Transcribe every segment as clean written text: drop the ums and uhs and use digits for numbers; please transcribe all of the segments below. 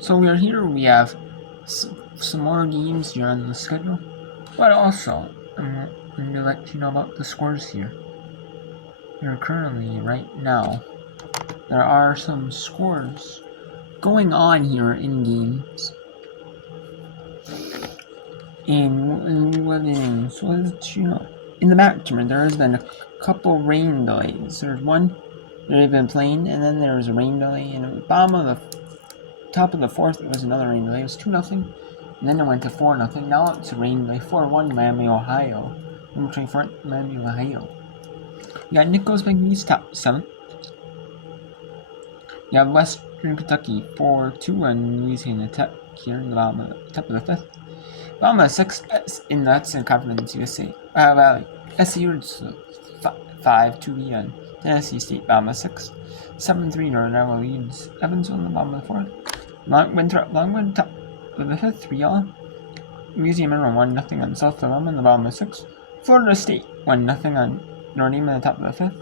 So we are here. We have some more games here on the schedule, but also I'm going to let you know about the scores here. Here currently, right now, there are some scores going on here in games. In what innings was in the back tournament there has been a couple rain delays. There's one that they've been playing, and then there was a rain delay, and at the bottom of the top of the fourth it was another rain delay. It was 2-0, and then it went to 4-0. Now it's a rain delay 4-1 Miami, Ohio. Number 24, Miami, Ohio. You got Nichols McNeese top 7. You have Western Kentucky 4-2 and Louisiana Tech here in the bottom of the top of the 5th. Bama 6 in that's in Conference USA. Valley. SCU 5-2 on Tennessee State. Bama 6. 7-3 Northern Iowa leads Evansville in the bottom of the 4th. Longwood top of the 5th. 3-all. Louisiana 1-0 on South Alabama in the bottom of the 6th. Florida State 1-0 on Notre Dame in the top of the 5th.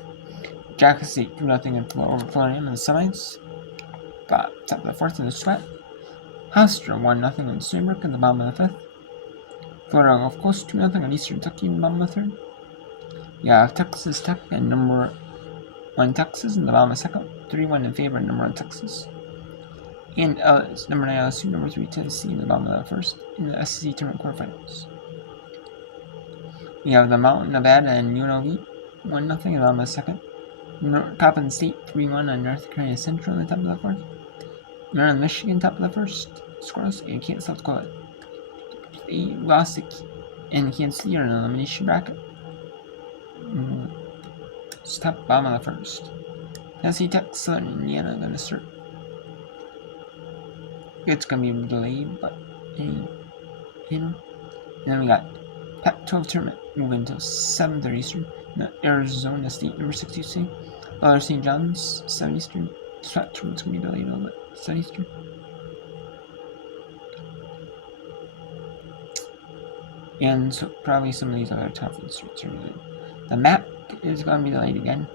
Jackson State 2-0 over Florida in the semis. Top of the 4th in the sweat. Hofstra 1-0 on Swinbrook in the bottom of the 5th. Florida Gulf Coast 2-0 on Eastern Kentucky in the bottom of the 3rd. You have Texas Tech and number 1 Texas in the bottom of the 2nd. 3-1 in favor of number 1 Texas. And number 9 LSU, number 3 Tennessee in the bottom of the 1st in the SEC tournament quarterfinals. You have the Mountain Nevada and UNLV 1-0 in the bottom of the 2nd. Coppin State 3-1 on North Carolina Central in the top of the 4th. Maryland, Michigan top of the 1st. Scoreless, and Kansas, South Dakota. They lost in Kansas City in an elimination bracket. It's top bottom of the 1st. Tennessee Tech, Southern Indiana gonna start. It's gonna be delayed, but And then we got Pac-12 tournament moving to 7:30 Eastern. Arizona State number 62. Butler St. John's 7 Eastern. SWAT tournament's gonna be delayed a little bit. 7 Eastern. And so probably some of these other conference tournaments are delayed. The MAC is gonna be delayed again.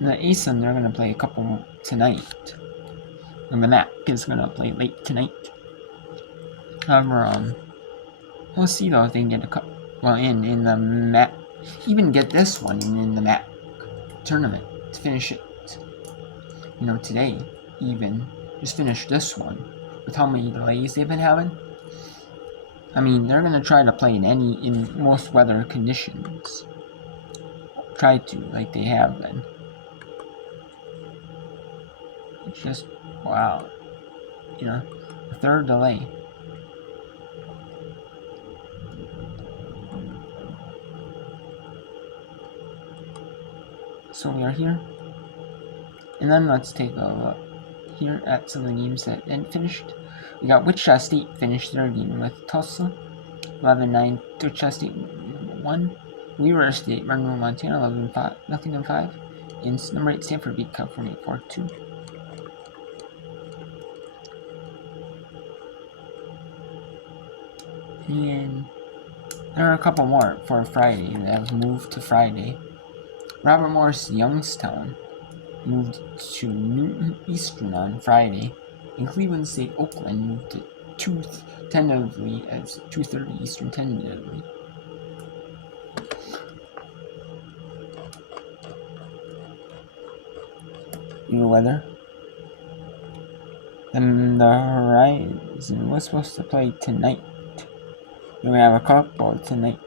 And the ASUN, they're gonna play a couple tonight. And the MAC is gonna play late tonight. However, we'll see though if they can get a couple. Well, in the MAC, even get this one in the MAC tournament to finish it. Today, even just finish this one with how many delays they've been having. I mean, they're gonna try to play in most weather conditions. Try to, like they have been. It's just wow, a third delay. So we are here, and then let's take a look here at some of the games that didn't finished. We got Wichita State finished their game with Tulsa, 11-9. Wichita State 1. Weaver State, Monroe, Montana, 11-5. And number 8 Stanford beat California 4-2. And there are a couple more for Friday that have moved to Friday. Robert Morris Youngstown moved to Newton Eastern on Friday, and Cleveland State Oakland moved to tentatively as 2:30 Eastern tentatively. Your weather. And the Horizon was supposed to play tonight. We have a couple tonight.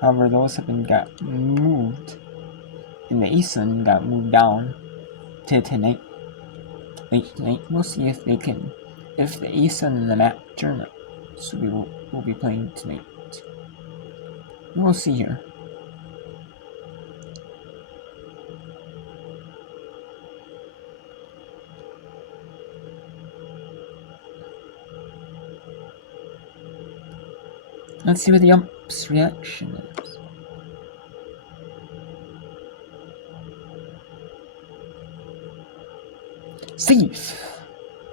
However, those have got moved, and the ASUN got moved down to tonight. Late tonight. We'll see if they can, if the ASUN and the MAC tournament. So we will be playing tonight. We'll see here. Let's see what the ump's reaction is.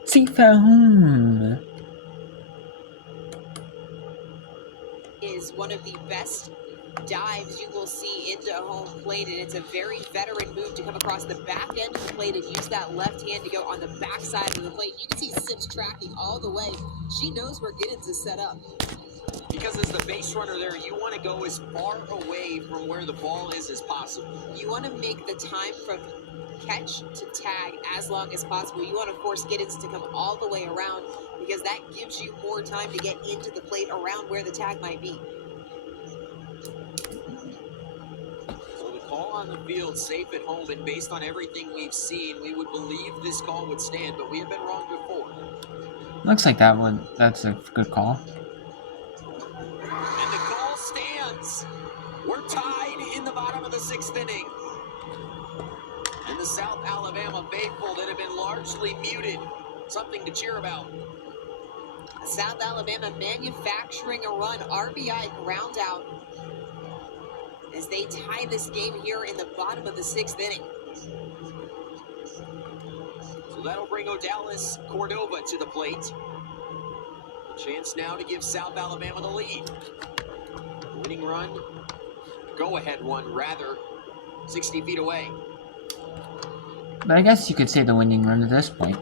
Safe at home. Is one of the best dives you will see into home plate, and it's a very veteran move to come across the back end of the plate and use that left hand to go on the back side of the plate. You can see Sims tracking all the way. She knows where Giddens is set up. Because as the base runner there, you want to go as far away from where the ball is as possible. You want to make the time from catch to tag as long as possible. You want to force Giddens to come all the way around because that gives you more time to get into the plate around where the tag might be. So the call on the field, safe at home, and based on everything we've seen, we would believe this call would stand, but we have been wrong before. Looks like that's a good call. And the call stands. We're tied in the bottom of the 6th inning. And the South Alabama faithful that have been largely muted. Something to cheer about. South Alabama manufacturing a run, RBI ground out as they tie this game here in the bottom of the 6th inning. So that'll bring Odalis Cordova to the plate. A chance now to give South Alabama the lead. Winning run, go-ahead one rather, 60 feet away. But I guess you could say the winning run at this point.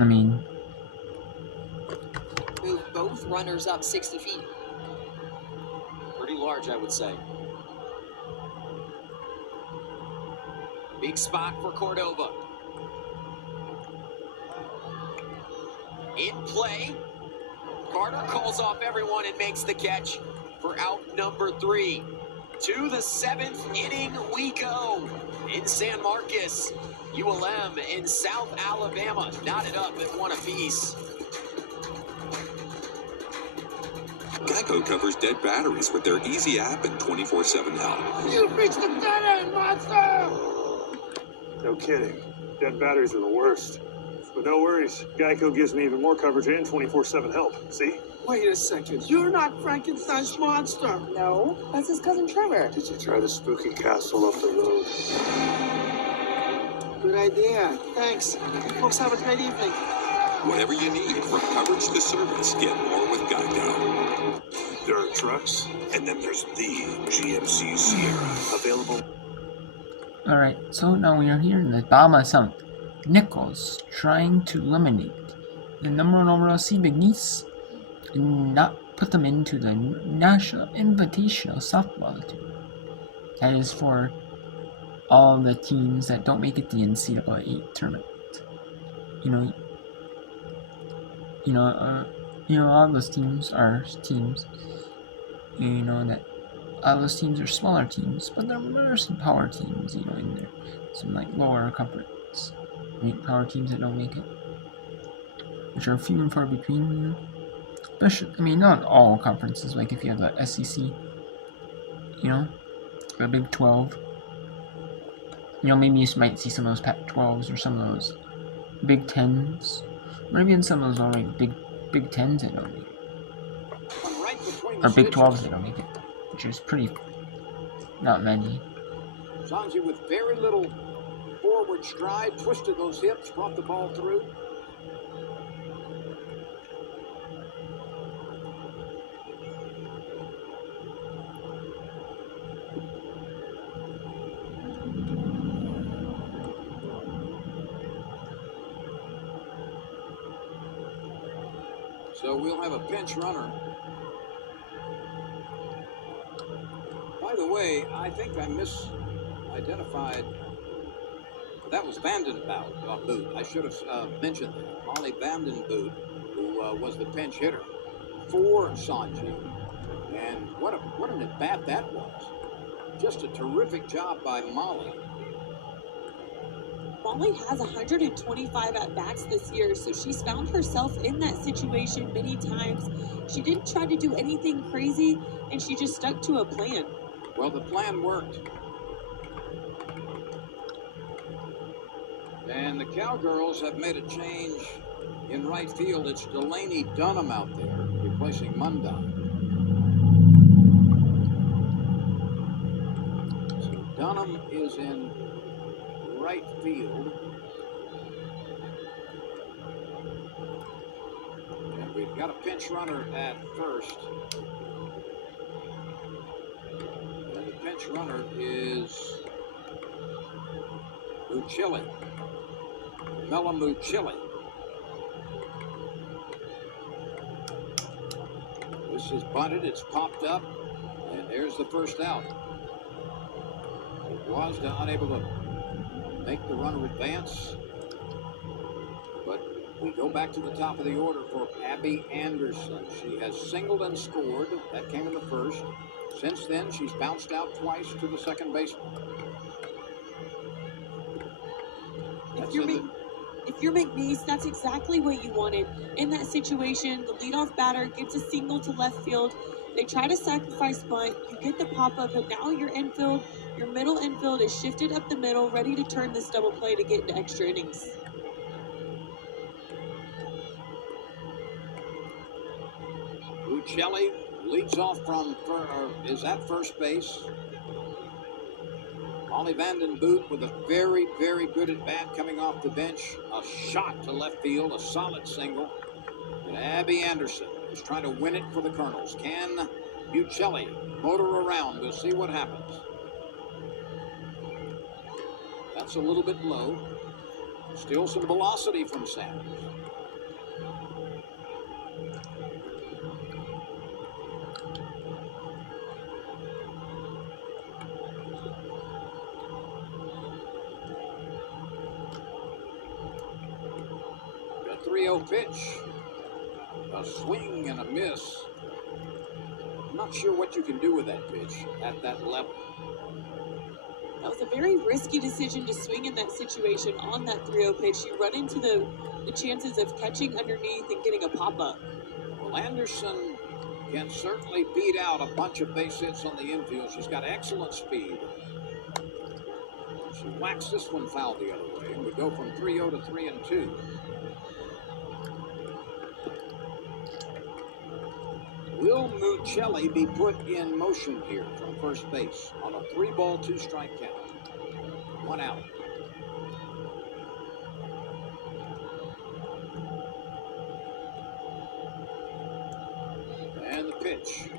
I mean, move both runners up 60 feet. Pretty large, I would say. Big spot for Cordova. In play. Carter calls off everyone and makes the catch for out number 3. To the 7th inning we go. In San Marcos, ULM and South Alabama knotted up at 1 apiece. Geico covers dead batteries with their easy app and 24/7 help. You reached the dead end, monster! No kidding. Dead batteries are the worst. But no worries. Geico gives me even more coverage and 24/7 help. See? Wait a second. You're not Frankenstein's monster. No, that's his cousin Trevor. Did you try the spooky castle up the road? Good idea. Thanks. Folks, have a great evening. Whatever you need, from coverage to service, get more with Geico. There are trucks, and then there's the GMC Sierra. Available. alright, so now we are here in the bottom of some Nichols trying to eliminate the number 1 overall seed McNeese and not put them into the National Invitational Softball team. That is for all the teams that don't make it the NCAA tournament. All those teams are teams. That all those teams are smaller teams, but there are some power teams. In there, some like lower conference, power teams that don't make it, which are few and far between. Especially, not all conferences. Like if you have the SEC, the Big 12. Maybe you might see some of those Pac-12s or some of those Big 10s, or even some of those already Big 10s that don't make it, or Big 12s that don't make it, which is pretty not many. Sanji with very little forward stride, twisted those hips, brought the ball through. So we'll have a pinch runner. By the way, I think I misidentified. That was Vandenboot. I should have mentioned that. Molly Vandenboot, who was the pinch hitter for Sanji. And what an at-bat that was. Just a terrific job by Molly. Molly has 125 at-bats this year, so she's found herself in that situation many times. She didn't try to do anything crazy, and she just stuck to a plan. Well, the plan worked. And the Cowgirls have made a change in right field. It's Delaney Dunham out there, replacing Mundine. So Dunham is in right field. And we've got a pinch runner at first. bench runner is Mucilli. Mela Mucilli. This is bunted, it's popped up, and there's the first out. Wazda unable to make the runner advance. But we go back to the top of the order for Abby Anderson. She has singled and scored. That came in the first. Since then, she's bounced out twice to the second baseman. If you're McNeese, that's exactly what you wanted. In that situation, the leadoff batter gets a single to left field. They try to sacrifice bunt. You get the pop-up, and now your infield, your middle infield is shifted up the middle, ready to turn this double play to get into extra innings. Mucilli leads off is at first base. Molly Vanden Boot with a very, very good at bat coming off the bench. A shot to left field, a solid single. And Abby Anderson is trying to win it for the Colonels. Can Mucilli motor around? We'll see what happens. That's a little bit low. Still some velocity from Sanders. The 3-0 pitch. A swing and a miss. I'm not sure what you can do with that pitch at that level. That was a very risky decision to swing in that situation on that 3-0 pitch. You run into the chances of catching underneath and getting a pop-up. Well, Anderson can certainly beat out a bunch of base hits on the infield. She's got excellent speed. She whacks this one foul the other way, and we go from 3-0 to 3-2. Will Mucilli be put in motion here from first base on a 3-ball, 2-strike count? 1 out. And the pitch.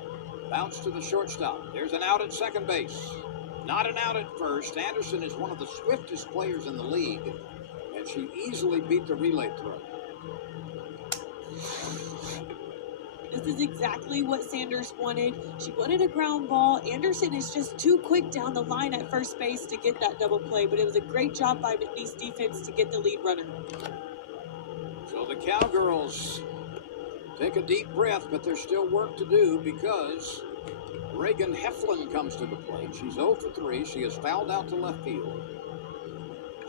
Bounce to the shortstop. There's an out at second base. Not an out at first. Anderson is one of the swiftest players in the league, and she easily beat the relay throw. This is exactly what Sanders wanted. She wanted a ground ball. Anderson is just too quick down the line at first base to get that double play, but it was a great job by McNeese defense to get the lead runner. So the Cowgirls take a deep breath, but there's still work to do because Reagan Heflin comes to the plate. She's 0 for 3. She has fouled out to left field.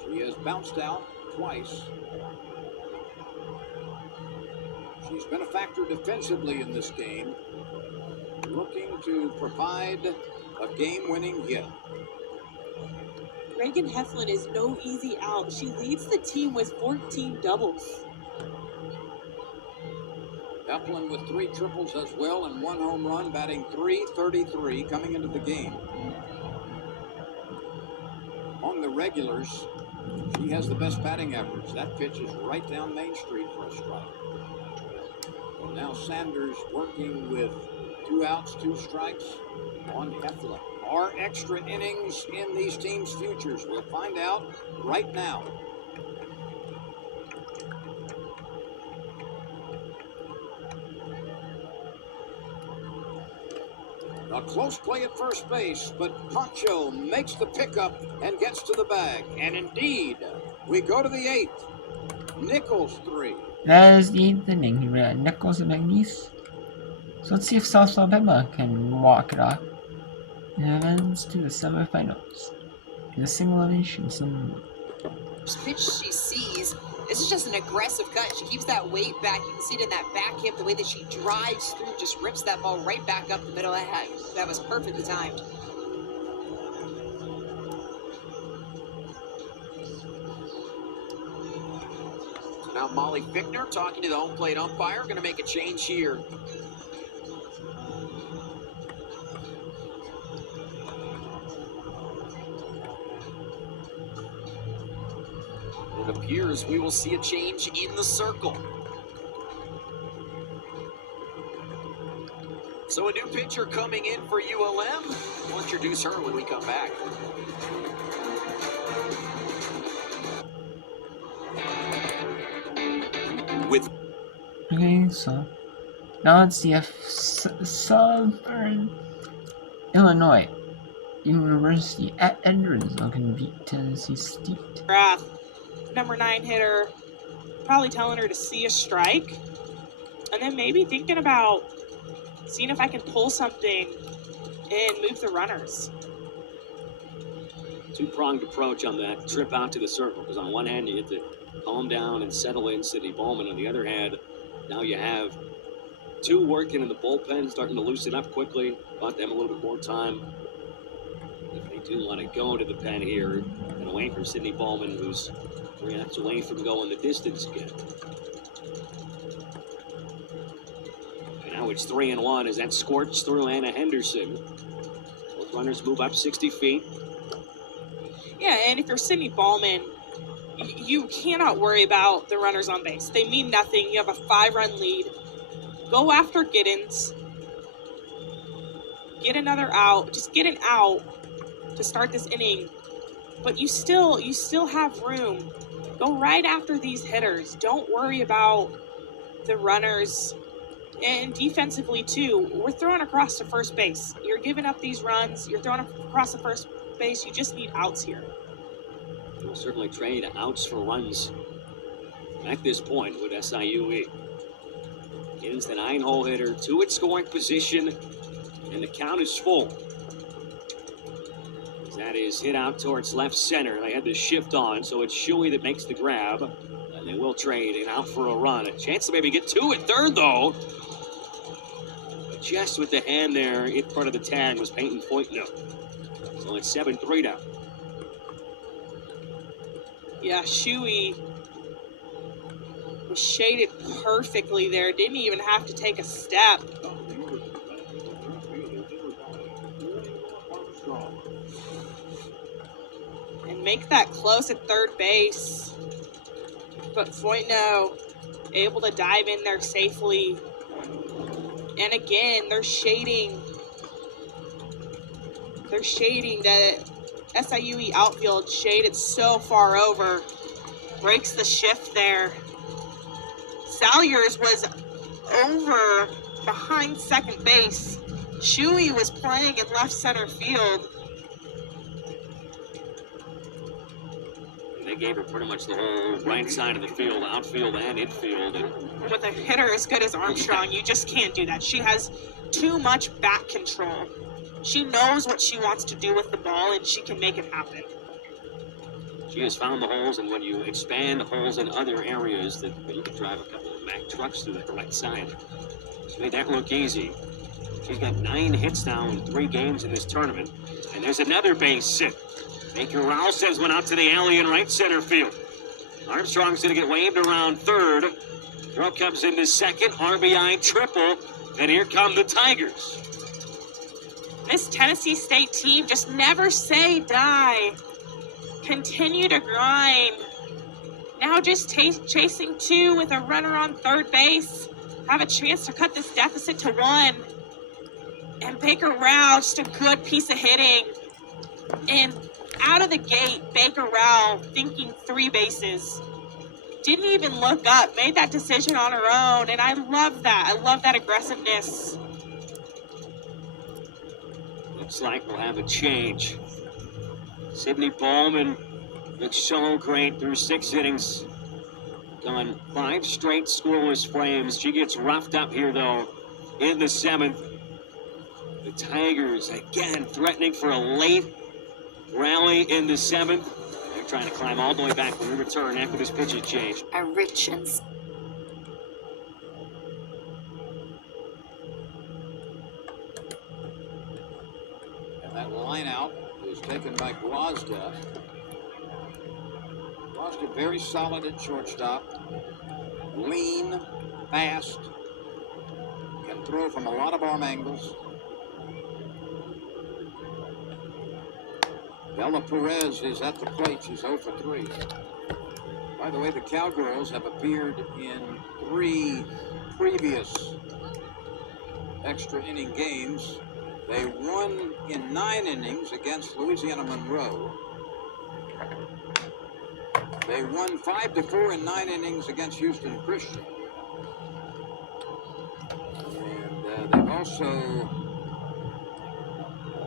She has bounced out twice. She's been a factor defensively in this game, looking to provide a game-winning hit. Reagan Heflin is no easy out. She leads the team with 14 doubles. Heflin with 3 triples as well and 1 home run, batting .333 coming into the game. Among the regulars, she has the best batting average. That pitch is right down Main Street for a strike. Well, now Sanders working with 2 outs, 2 strikes on Heflin. Are extra innings in these teams' futures? We'll find out right now. A close play at first base, but Poncho makes the pickup and gets to the bag. And indeed, we go to the 8th. Nichols 3. That is the 8th inning. Here we got Nichols and McNeese. So let's see if South Alabama can walk it off and advance to the semifinals in a single elimination. Pitch she sees. This is just an aggressive cut. She keeps that weight back. You can see it in that back hip, the way that she drives through, just rips that ball right back up the middle of the head. That was perfectly timed. So now Molly Fichtner talking to the home plate umpire. Going to make a change here. It appears we will see a change in the circle. So a new pitcher coming in for ULM. We'll introduce her when we come back. With Okay, so now let's see if Southern Illinois University at Edwardsville can beat Tennessee State. Number 9 hitter, probably telling her to see a strike, and then maybe thinking about seeing if I can pull something and move the runners. Two-pronged approach on that trip out to the circle, because on one hand you get to calm down and settle in Sidney Bowman. On the other hand, now you have two working in the bullpen, starting to loosen up quickly. Want them a little bit more time if they do want to go to the pen here, and away from Sidney Bowman, who's 3 outs away from going the distance again. And now it's 3-1 as that scorched through Anna Henderson. Both runners move up 60 feet. Yeah, and if you're Sidney Ballman, you cannot worry about the runners on base. They mean nothing. You have a 5-run lead. Go after Giddens. Get another out. Just get an out to start this inning. But you still have room. Go right after these hitters. Don't worry about the runners. And defensively, too, we're throwing across to first base. You're giving up these runs. You're throwing across the first base. You just need outs here. We'll certainly trade outs for runs at this point with SIUE. Giddens the 9-hole hitter, 2 at scoring position, and the count is full. That is hit out towards left center. They had the shift on, so it's Shuey that makes the grab. And they will trade an out for a run. A chance to maybe get 2 at third, though. Just with the hand there in front of the tag was Peyton Foytno. So it's 7-3 now. Yeah, Shuey was shaded perfectly there. Didn't even have to take a step. And make that close at third base. But Foytno able to dive in there safely. And again, they're shading that SIUE outfield shaded so far over. Breaks the shift there. Salyers was over behind second base. Shuey was playing in left center field. They gave her pretty much the whole right side of the field, outfield and infield. And with a hitter as good as Armstrong, you just can't do that. She has too much bat control. She knows what she wants to do with the ball, and she can make it happen. she has found the holes, and when you expand holes in other areas, that you can drive a couple of Mack trucks to the right side. She made that look easy. She's got 9 hits now in 3 games in this tournament. And there's another base hit. Baker Rowell says went out to the alley in right center field. Armstrong's going to get waved around third. Throw comes into second. RBI triple. And here come the Tigers. This Tennessee State team just never say die. Continue to grind. Now just chasing 2 with a runner on third base. Have a chance to cut this deficit to 1. And Baker Rowell, just a good piece of hitting. And out of the gate, Baker Rowell thinking 3 bases. Didn't even look up, made that decision on her own. And I love that. I love that aggressiveness. Looks like we'll have a change. Sidney Bowman looks so great through 6 innings. Gone 5 straight scoreless frames. She gets roughed up here, though, in the 7th. The Tigers, again, threatening for a late rally in the 7th. They're trying to climb all the way back when we return after this pitching change. A rich and that line out is taken by Guazda. Guazda very solid at shortstop. Lean, fast. Can throw from a lot of arm angles. Bella Perez is at the plate. She's 0 for 3. By the way, the Cowgirls have appeared in 3 previous extra inning games. They won in 9 innings against Louisiana Monroe. They won 5-4 in 9 innings against Houston Christian. And they've also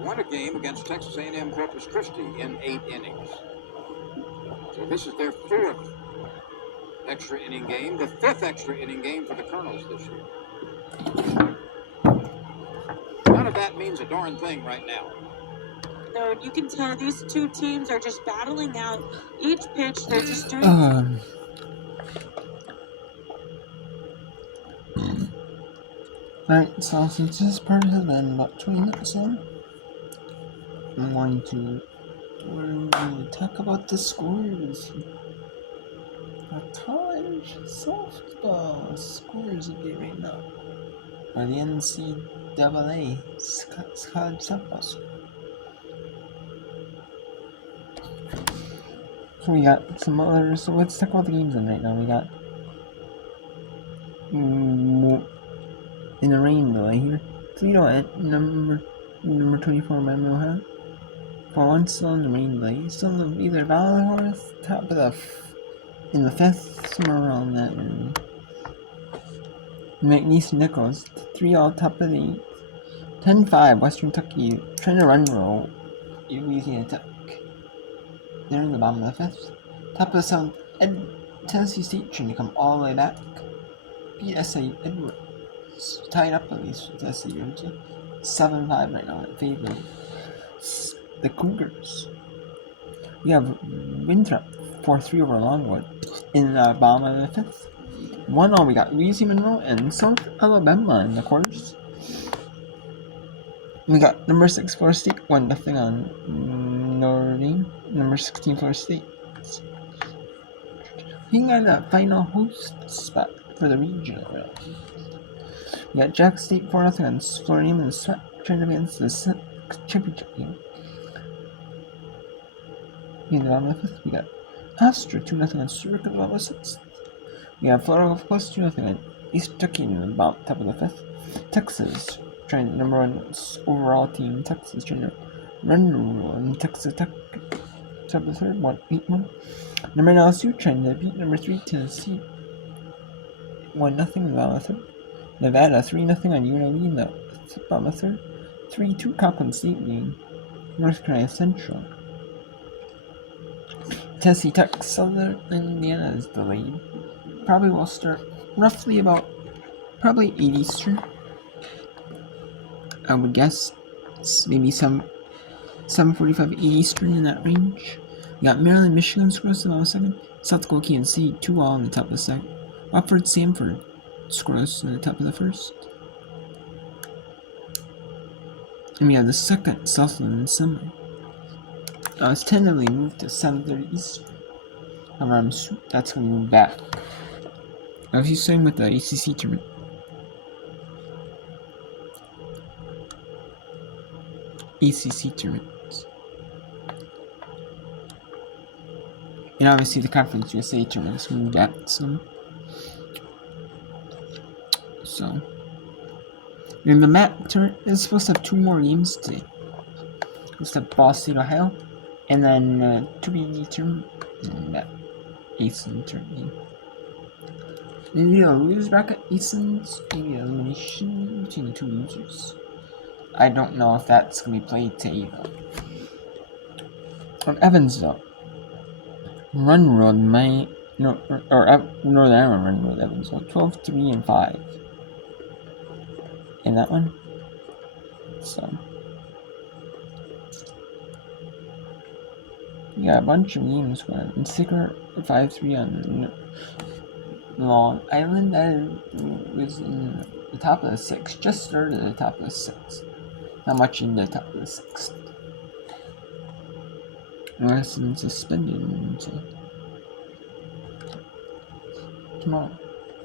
won a game against Texas A&M Corpus Christi in 8 innings. So this is their 4th extra inning game, the 5th extra inning game for the Colonels this year. None of that means a darn thing right now. No, and you can tell these two teams are just battling out each pitch. They're just doing. Alright, so since this part has been about 20 minutes long, we're going to talk about the scores. The college softball scores update right now. Or the NCAA college softball score. So we got some others. So let's talk about the games in right now. We got in the rain delay here. Toledo at number 24 by Mohawk. For once still in the rain delay. Still in either Valley or top of the in the 5th, somewhere around that area. McNeese Nichols, 3-all top of the 8th. 10-5 Western Kentucky trying to run roll Louisiana Tech. They're in the bottom of the 5th. Top of the 7th, Tennessee State trying to come all the way back. Beat SIU Edwards. Tied up at least with SIU. 7-5 right now in favor of the Cougars. We have Winthrop 4-3 over Longwood in the bottom of the 5th. 1-all we got Louisiana Monroe and South Alabama in the quarters. We got number 6 Florida State 1-0 on Notre Dame. Number 16 Florida State. Being on the final host spot for the regional round. We got Jack State 4-0 on Florida Dame and SWAT trying to advance the championship game. In the bottom of the 5th, we got Astra 2-0 on Zurich in the bottom of the 6th. We have Florida Gulf Coast 2-0 on East Kentucky in the bottom top of the 5th. Texas trying number 1 overall team. Texas trying to run rule in Texas Tech top of the 3rd 8-1. Number 9 LSU trying to beat number 3 Tennessee 1-0 in the bottom of the 3rd. Nevada 3-0 on UNLV in the bottom of the 3rd. 3-2 Coppin State game. North Carolina Central. Tennessee Tech Southern Indiana is delayed. Probably will start roughly about 8 Eastern. I would guess maybe 7:45 Eastern in that range. We got Maryland, Michigan scores in the 2nd. South Dakota, Kansas City 2-all in the top of the 2nd. Wofford, Sanford scores in the top of the 1st. And we have the 2nd Southland Semi. It's tentatively moved to 7:30 Eastern. However, that's going to move back. Now, if he's starting with the ACC tournament. ACC tournaments. And obviously the Conference USA tournaments move back some. So, and the MAC tournament is supposed to have 2 more games today. It's the Ball State, Ohio, and then 2 BD tournament and that ASUN tournament game. Maybe a loser bracket, ASUN's, maybe an elimination between the 2 losers. I don't know if that's going to be played today, though. From Evansville, Run Road might, Northern Ireland Run Road Evansville, 12-3-5 in that one. So, we got a bunch of games going on. Sticker 5-3 on Long Island. That was in the top of the 6th, just started at the top of the 6th. Not much in the top of the 6th. Unless it's suspended until tomorrow.